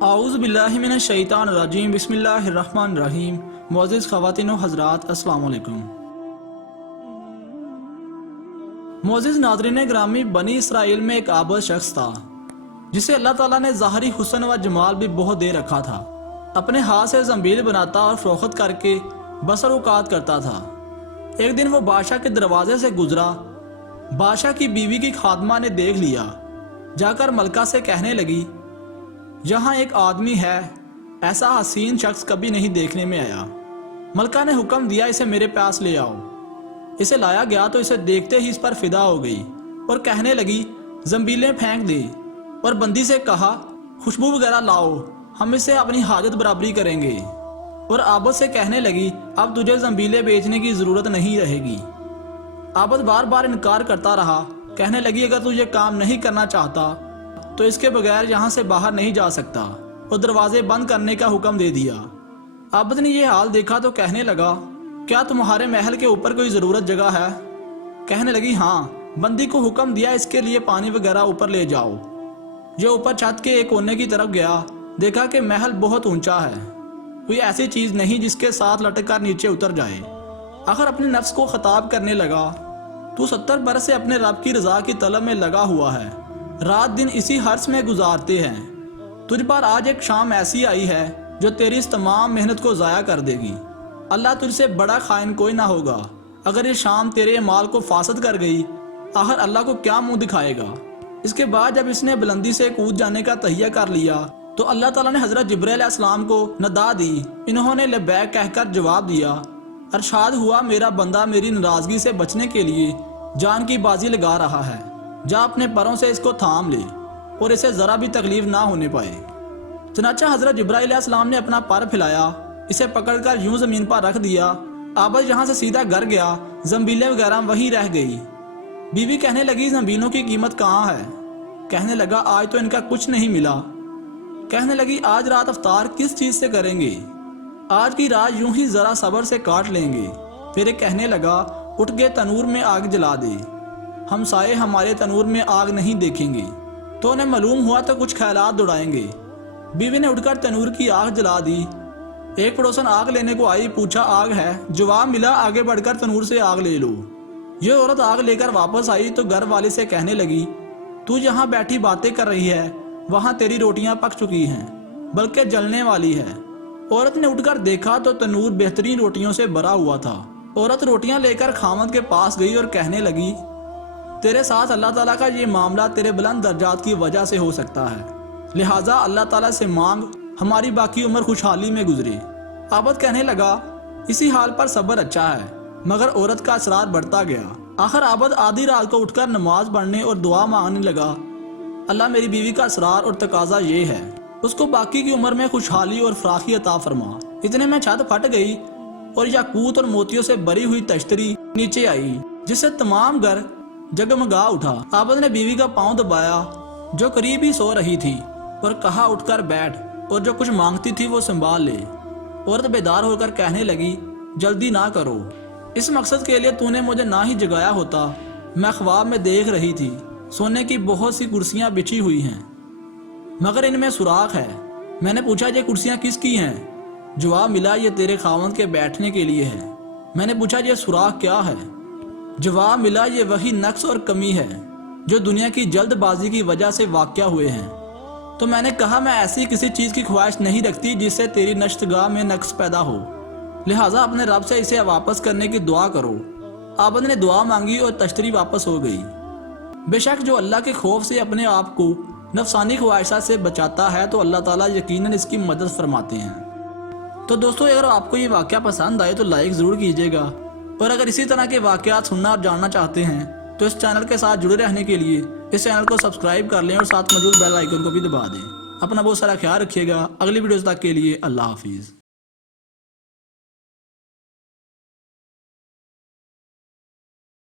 اعوذ باللہ من الشیطان الرجیم بسم اللہ الرحمن الرحیم۔ معزز خواتین و حضرات السلام علیکم۔ معزز ناظرین گرامی، بنی اسرائیل میں ایک عابد شخص تھا جسے اللہ تعالیٰ نے ظاہری حسن و جمال بھی بہت دے رکھا تھا۔ اپنے ہاتھ سے زنبیل بناتا اور فروخت کر کے بسر اوقات کرتا تھا۔ ایک دن وہ بادشاہ کے دروازے سے گزرا۔ بادشاہ کی بیوی کی خادمہ نے دیکھ لیا، جا کر ملکہ سے کہنے لگی، یہاں ایک آدمی ہے، ایسا حسین شخص کبھی نہیں دیکھنے میں آیا۔ ملکہ نے حکم دیا، اسے میرے پاس لے آؤ۔ اسے لایا گیا تو اسے دیکھتے ہی اس پر فدا ہو گئی اور کہنے لگی، زنبیلیں پھینک دے، اور بندی سے کہا، خوشبو وغیرہ لاؤ، ہم اسے اپنی حاجت برابری کریں گے۔ اور عابد سے کہنے لگی، اب تجھے زنبیلیں بیچنے کی ضرورت نہیں رہے گی۔ عابد بار بار انکار کرتا رہا، کہنے لگی، اگر تجھے کام نہیں کرنا چاہتا تو اس کے بغیر یہاں سے باہر نہیں جا سکتا، اور دروازے بند کرنے کا حکم دے دیا۔ عابد نے یہ حال دیکھا تو کہنے لگا، کیا تمہارے محل کے اوپر کوئی ضرورت جگہ ہے؟ کہنے لگی، ہاں۔ بندی کو حکم دیا، اس کے لیے پانی وغیرہ اوپر لے جاؤ۔ جو اوپر چھت کے ایک کونے کی طرف گیا، دیکھا کہ محل بہت اونچا ہے، کوئی ایسی چیز نہیں جس کے ساتھ لٹک کر نیچے اتر جائے۔ آخر اپنے نفس کو خطاب کرنے لگا، تو 70 برس سے اپنے رب کی رضا کی طلب میں لگا ہوا ہے، رات دن اسی حرص میں گزارتے ہیں۔ تجھ پر آج ایک شام ایسی آئی ہے جو تیری اس تمام محنت کو ضائع کر دے گی۔ اللہ تجھ سے بڑا خائن کوئی نہ ہوگا۔ اگر یہ شام تیرے اعمال کو فاسد کر گئی، آخر اللہ کو کیا منہ دکھائے گا؟ اس کے بعد جب اس نے بلندی سے کود جانے کا تہیہ کر لیا تو اللہ تعالیٰ نے حضرت جبرائیل علیہ السلام کو ندا دی۔ انہوں نے لبیک کہہ کر جواب دیا۔ ارشاد ہوا، میرا بندہ میری ناراضگی سے بچنے کے لیے جان کی بازی لگا رہا ہے، جا اپنے پروں سے اس کو تھام لے اور اسے ذرا بھی تکلیف نہ ہونے پائے۔ چنانچہ حضرت جبرائیل علیہ السلام نے اپنا پر پھیلایا، اسے پکڑ کر یوں زمین پر رکھ دیا۔ عابد یہاں سے سیدھا گھر گیا، زنبیلیں وغیرہ وہیں رہ گئی۔ بیوی کہنے لگی، زنبیلوں کی قیمت کہاں ہے؟ کہنے لگا، آج تو ان کا کچھ نہیں ملا۔ کہنے لگی، آج رات افطار کس چیز سے کریں گے؟ آج کی رات یوں ہی ذرا صبر سے کاٹ لیں گے۔ پھر ایک کہنے لگا، اٹھ کے تنور میں آگ جلا دے، ہم سائے ہمارے تنور میں آگ نہیں دیکھیں گے۔ تو انہیں معلوم ہوا تو کچھ خیالات دوڑائیں گے۔ بیوی نے اٹھ کر تنور کی آگ جلا دی۔ ایک پڑوسن آگ لینے کو آئی، پوچھا، آگ ہے؟ جواب ملا، آگے بڑھ کر تنور سے آگ لے لو۔ یہ عورت آگ لے کر واپس آئی تو گھر والی سے کہنے لگی، تو جہاں بیٹھی باتیں کر رہی ہے وہاں تیری روٹیاں پک چکی ہیں، بلکہ جلنے والی ہے۔ عورت نے اٹھ کر دیکھا تو تنور بہترین روٹیوں سے بھرا ہوا تھا۔ عورت روٹیاں لے کر خاوند کے پاس گئی اور کہنے لگی، تیرے ساتھ اللہ تعالیٰ کا یہ معاملہ تیرے بلند درجات کی وجہ سے ہو سکتا ہے، لہٰذا اللہ تعالیٰ سے مانگ ہماری باقی عمر خوشحالی میں گزرے۔ عابد کہنے لگا، اسی حال پر صبر اچھا ہے، مگر عورت کا اصرار بڑھتا گیا۔ آخر عابد آدھی رات کو اٹھ کر نماز پڑھنے اور دعا مانگنے لگا، اللہ میری بیوی کا اصرار اور تقاضا یہ ہے، اس کو باقی کی عمر میں خوشحالی اور فراخی عطا فرما۔ اتنے میں چھت پھٹ گئی اور یاقوت اور موتیوں سے بری ہوئی تشتری نیچے آئی، جس سے تمام گھر جگمگا اٹھا۔ عابد نے بیوی کا پاؤں دبایا جو قریب ہی سو رہی تھی اور کہا، اٹھ کر بیٹھ اور جو کچھ مانگتی تھی وہ سنبھال لے۔ عورت بیدار ہو کر کہنے لگی، جلدی نہ کرو، اس مقصد کے لیے تو نے مجھے نہ ہی جگایا ہوتا، میں خواب میں دیکھ رہی تھی سونے کی بہت سی کرسیاں بچھی ہوئی ہیں، مگر ان میں سوراخ ہے۔ میں نے پوچھا، یہ کرسیاں کس کی ہیں؟ جواب ملا، یہ تیرے خاوند کے بیٹھنے کے لیے ہے۔ میں نے پوچھا، یہ سوراخ کیا ہے؟ جواب ملا، یہ وہی نقص اور کمی ہے جو دنیا کی جلد بازی کی وجہ سے واقع ہوئے ہیں۔ تو میں نے کہا، میں ایسی کسی چیز کی خواہش نہیں رکھتی جس سے تیری نشتگاہ میں نقص پیدا ہو، لہٰذا اپنے رب سے اسے واپس کرنے کی دعا کرو۔ عابد نے دعا مانگی اور تشتری واپس ہو گئی۔ بے شک جو اللہ کے خوف سے اپنے آپ کو نفسانی خواہشات سے بچاتا ہے تو اللہ تعالیٰ یقیناً اس کی مدد فرماتے ہیں۔ تو دوستو، اگر آپ کو یہ واقعہ پسند آئے تو لائک ضرور کیجیے گا، اور اگر اسی طرح کے واقعات سننا اور جاننا چاہتے ہیں تو اس چینل کے ساتھ جڑے رہنے کے لیے اس چینل کو سبسکرائب کر لیں اور ساتھ موجود بیل آئیکن کو بھی دبا دیں۔ اپنا بہت سارا خیال رکھیے گا۔ اگلی ویڈیوز تک کے لیے اللہ حافظ۔